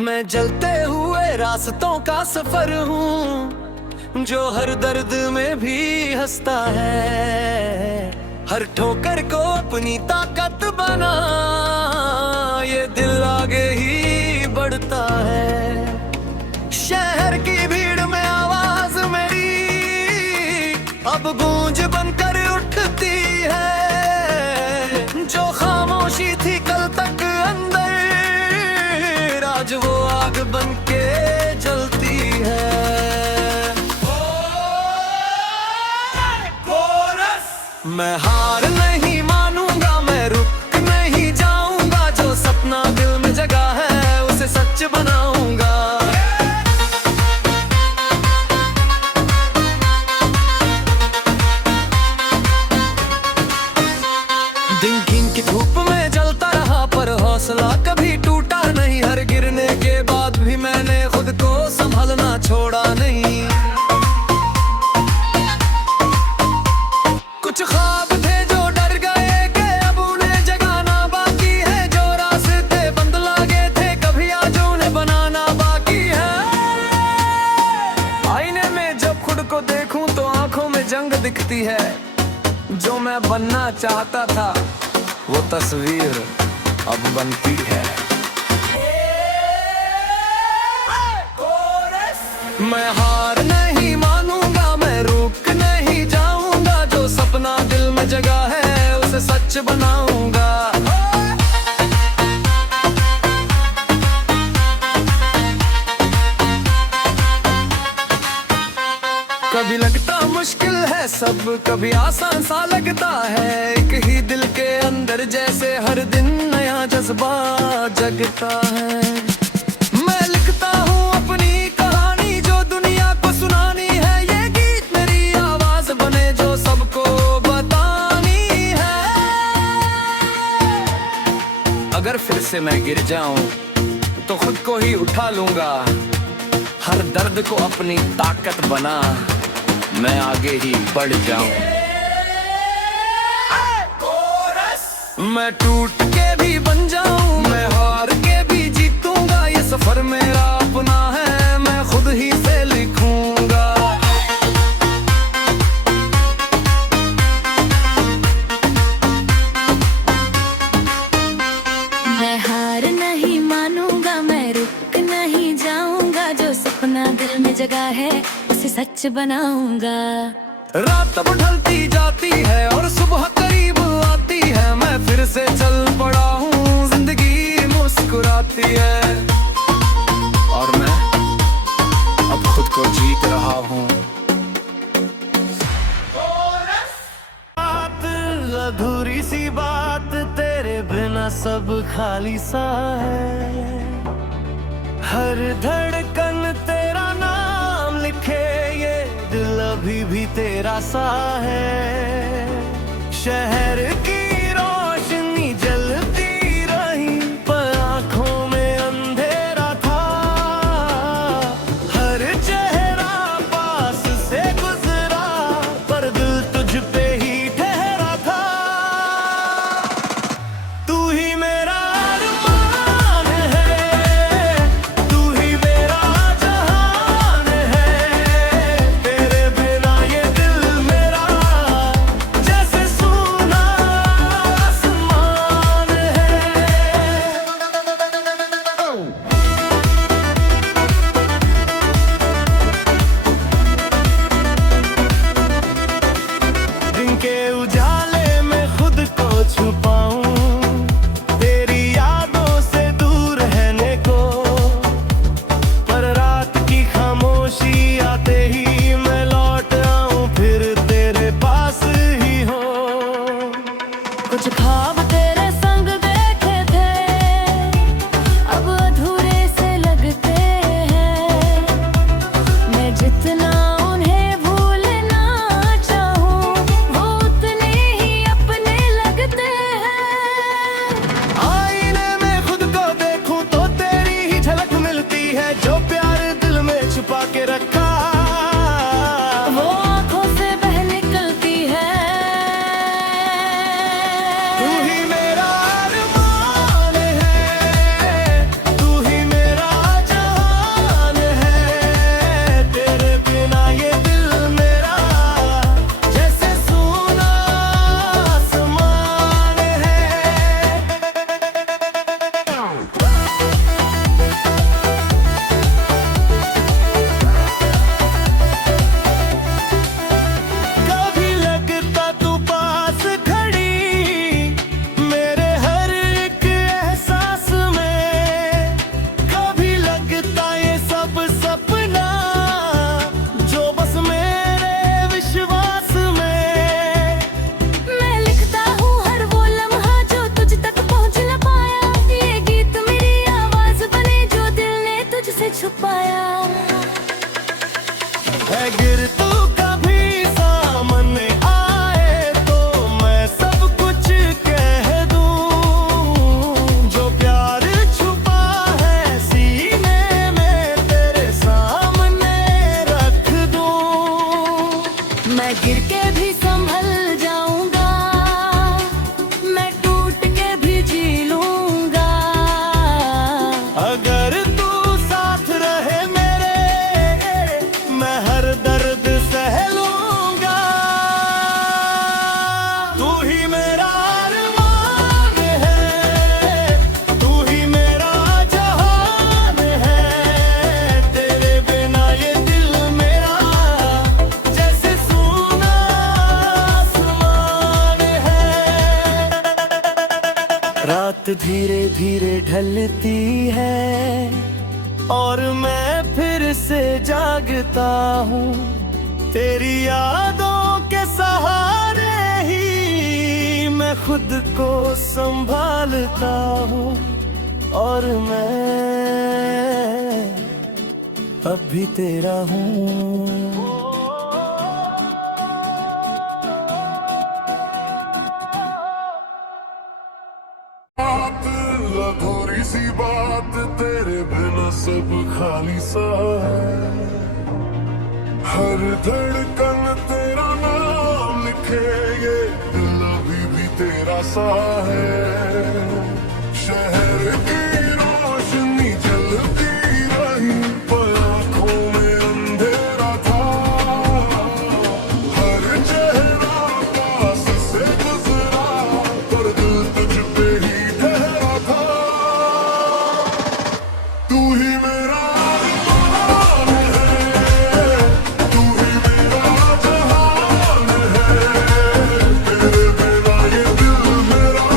मैं जलते हुए रास्तों का सफर हूँ, जो हर दर्द में भी हंसता है। हर ठोकर को अपनी ताकत बना, ये दिल आगे ही बढ़ता है। शहर की भीड़ में आवाज मेरी अब गूंज बनकर उठती है। जो खामोशी थी कल तक अंदर, आज वो आग बनके जलती है। मैं हार नहीं मानूंगा, मैं रुक नहीं जाऊंगा। जो सपना दिल में जगा है उसे सच बनाऊंगा। दिन की धूप में जलता रहा पर हौसला कभी टूटा नहीं। हर गिरने के बाद भी मैंने खुद को संभालना छोड़ा नहीं। कुछ ख्वाब थे जो डर गए कि अब उन्हें जगाना बाकी है। जो रास्ते बंद लगे थे कभी आज उन्हें बनाना बाकी है। आईने में जब खुद को देखूं तो आंखों में जंग दिखती है। जो मैं बनना चाहता था वो तस्वीर अब बनती है। मैं हार नहीं मानूंगा, मैं रुक नहीं जाऊंगा। जो सपना दिल में जगा है उसे सच बनाऊंगा। कभी लगता मुश्किल है सब, कभी आसान सा लगता है। एक ही दिल के अंदर जैसे हर दिन नया जज्बा जगता है। मैं लिखता हूँ अपनी कहानी जो दुनिया को सुनानी है। ये गीत मेरी आवाज बने जो सबको बतानी है। अगर फिर से मैं गिर जाऊं तो खुद को ही उठा लूंगा। हर दर्द को अपनी ताकत बना, मैं आगे ही बढ़ जाऊं। मैं टूट के भी बन जाऊं, मैं हार के भी जीतूंगा। ये सफर मेरा अपना है, मैं खुद ही से लिखूंगा। मैं हार नहीं मानूंगा, मैं रुक नहीं जाऊंगा। जो सपना दिल में जगा है उसे सच बनाऊंगा। रात अब ढलती जाती है और सुबह करीब आती है। मैं फिर से चल पड़ा हूँ, जिंदगी मुस्कुराती है। और मैं अब खुद को जीत रहा हूँ। अधूरी सी बात तेरे बिना सब खाली सा है। हर धड़कन तेरा नाम लिखे, ये दिल अभी भी तेरा सा है। शहर की रोशनी जलती रही पर आंखों में अंधेरा था। हर चेहरा पास से गुजरा पर दिल तुझ पे ही ठहरा था। तू ही मेरा अरमान है, तू ही मेरा जहान है। तेरे बिना ये दिल मेरा जैसे सोना आसमान है। दिन के उजाले में खुद को छुपाऊं, तेरी यादों से दूर रहने को। पर रात की खामोशी आते ही मैं लौट आऊं, फिर तेरे पास ही हो। कुछ ख्वाब तेरे संग देखे थे, अब अधूरे से लगते हैं। मैं जितना उन्हें भूलना चाहूं वो उतने ही अपने लगते हैं। आईने में खुद को देखूं तो तेरी ही झलक मिलती है। जो प्यार दिल में छुपा के रखा वो आंखों से बह निकलती है। तू ही मेरा अरमान छुपाया है गिर तू कभी सामने आए तो मैं सब कुछ कह दूं जो प्यार छुपा है सीने में तेरे सामने रख दूं मैं गिर के भी संभल जाऊंगा मैं टूट के भी जी लूंगा अगर तू साथ रहे मेरे मैं हर दर्द सह लूंगा तू ही मेरा अरमान है तू ही मेरा जहान है तेरे बिना ये दिल मेरा जैसे सूना आसमान है रात धीरे धीरे ढलती है और मैं फिर से जागता हूँ तेरी यादों के सहारे ही मैं खुद को संभालता हूँ और मैं अब भी तेरा हूँ बात अधूरी सी बात तेरे बिना सब खाली सा है हर धड़कन तेरा नाम लिखे ये दिल अभी भी तेरा सा है शहर की रोशनी जलती रही पर आँखों में अंधेरा था हर चेहरा पास से गुजरा पर दिल तुझ पे ही ठहरा था तू ही मेरा अरमान है तू ही मेरा जहान है तेरे बिना ये दिल मेरा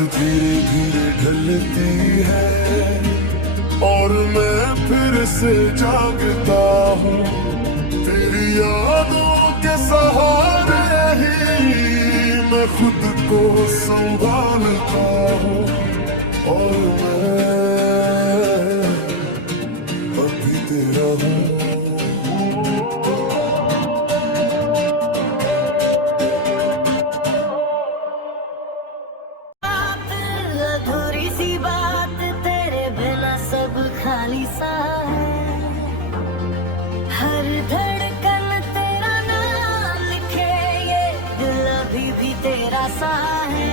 रात धीरे धीरे ढलती है और मैं फिर से जागता हूँ तेरी यादों के सहारे ही मैं खुद को संभालता हूँ और मैं अभी तेरा हूँ अधूरी सी बात तेरे बिना सब खाली सा है हर धड़कन तेरा नाम लिखे ये दिल अभी भी तेरा सा है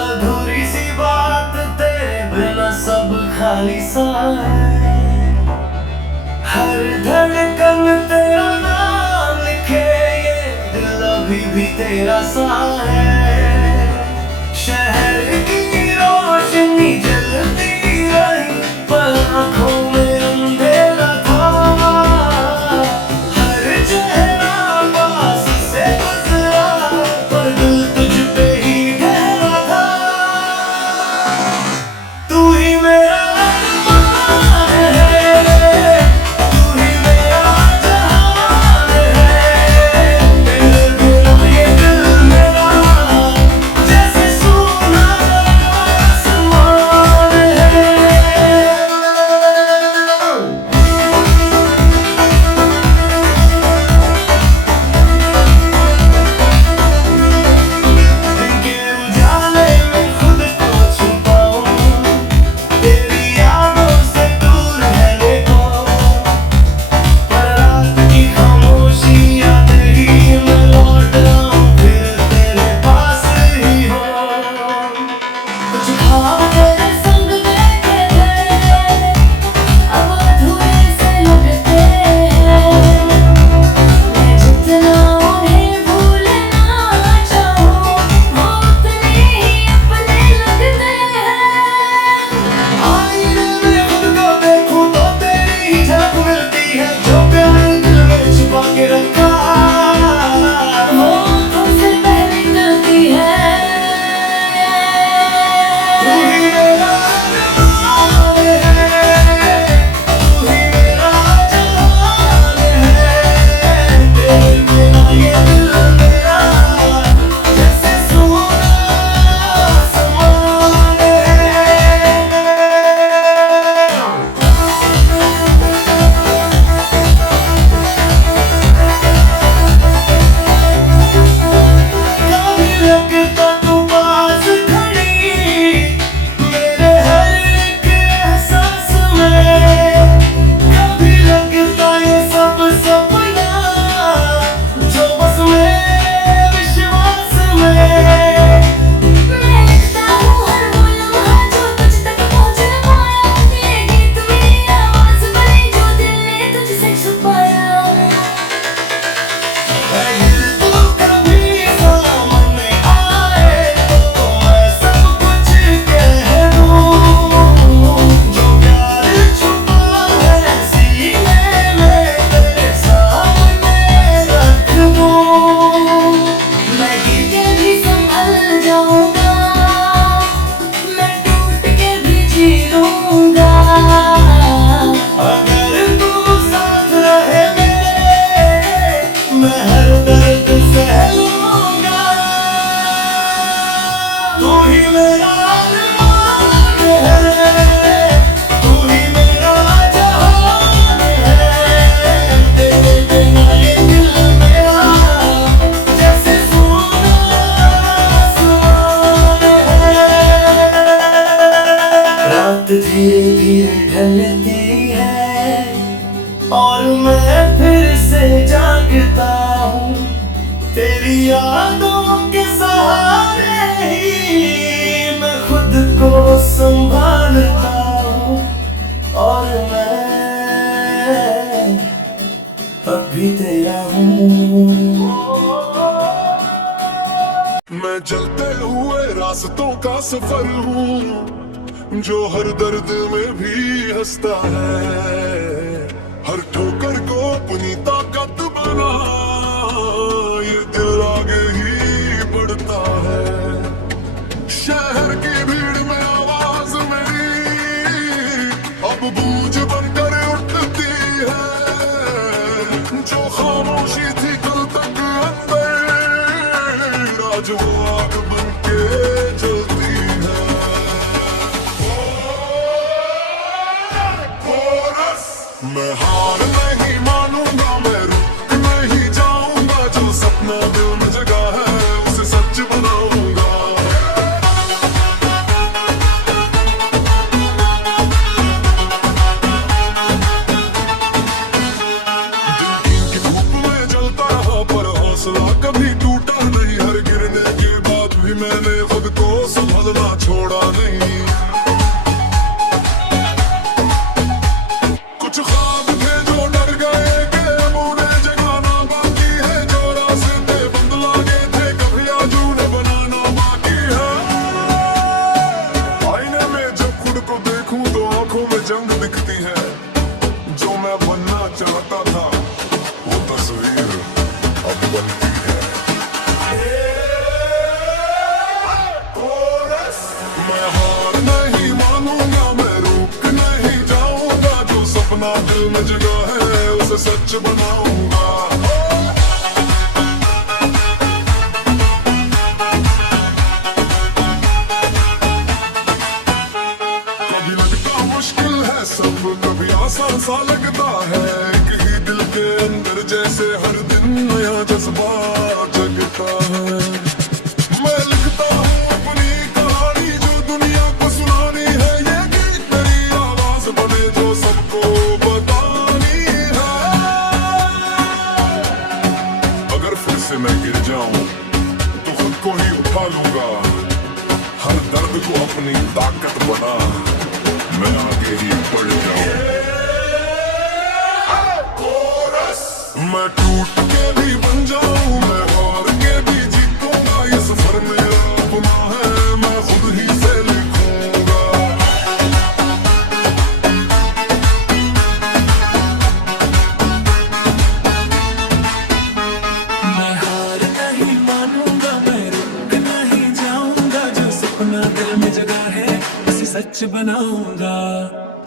अधूरी सी बात तेरे बिना सब खाली सा है। हर धड़कन तेरा नाम लिखे, ये दिल अभी भी तेरा सा है। शहर की रोशनी जलती रही पर आँखों में अंधेरा था। हर चेहरा पास से गुजरा पर दिल तुझ पे ही ठहरा था। तू ही मेरा अरमान है, तू ही मेरा जहान है। तेरे बिना ये दिल मेरा जैसे सूना और मैं फिर से जागता हूँ तेरी यादों के सहारे ही मैं खुद को संभालता हूँ और मैं अभी तेरा हूँ। मैं चलते हुए रास्तों का सफर हूँ जो हर दर्द में भी हंसता है, हर ठोकर को अपनी ताकत बना ये दिल आगे ही बढ़ता है। शहर की भीड़ में आवाज मेरी अब गूंज बनकर उठती है, जो खामोशी थी कल तक अंदर आज वो आग बनके जलती है। मैं हार नहीं मानूंगा, मैं रुक नहीं जाऊंगा, जो सपना दिल में जगा है उसे सच बनाऊंगा। दिन की धूप में जलता रहा पर हौसला कभी टूटा नहीं, हर गिरने के बाद भी मैंने खुद को संभलना छोड़ा नहीं। कुछ ख्वाब थे जो डर गए कि अब उन्हें जगाना बाकी है, जो रास्ते बंद लागे थे कभी आज उन्हें बनाना बाकी है। आईने में जब खुद को देखूं तो आंखों में जंग दिखती है, जो मैं बनना चाहता था वो तस्वीर अब बनती है। मैं हार नहीं मानूंगा, मैं रुक नहीं जाऊंगा, जो सपना दिल में जगा है उसे सच बनाऊंगा। कभी लगता मुश्किल है सब, कभी आसान सा लगता है, एक ही दिल के अंदर जैसे हर दिन नया जज्बा जगता है। मैं लिखता हूँ अपनी कहानी जो दुनिया को सुनानी है, ये गीत मेरी आवाज बने जो सबको बतानी है। अगर फिर से मैं गिर जाऊं तो खुद को ही उठा लूंगा, हर दर्द को अपनी ताकत बना मैं आगे ही बढ़ जाऊं। मैं टूट के भी बन जाऊं, मैं हार के भी जीतूंगा, ये सफर मेरा अपना है मैं खुद ही से लिखूंगा। मैं हार नहीं मानूंगा, मैं रुक नहीं जाऊंगा, जो सपना दिल में जगा है उसे सच बनाऊंगा।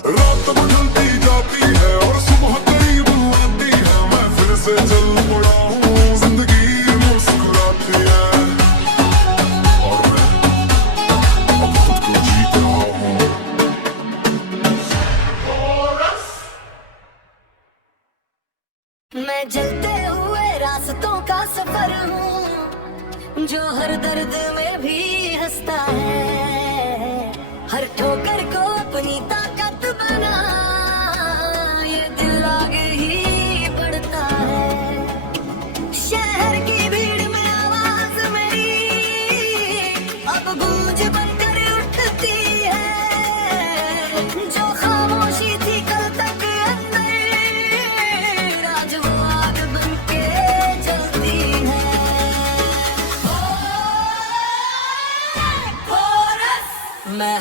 रात बदलती जाती है और सुबह करीब आती है, मैं फिर से चल पड़ा हूँ, जिंदगी मुस्कुराती है और मैं अब खुद को जीत रहा हूँ। मैं जलते हुए रास्तों का सफर हूँ जो हर दर्द में भी हंसता है, हर ठोकर को अपनी ताकत बना ये दिल आगे ही बढ़ता है। शहर की भीड़ में आवाज मेरी अब गूंज बनकर उठती है, जो खामोशी थी कल तक अंदर आज वो आग बनके जलती है। कोरस मैं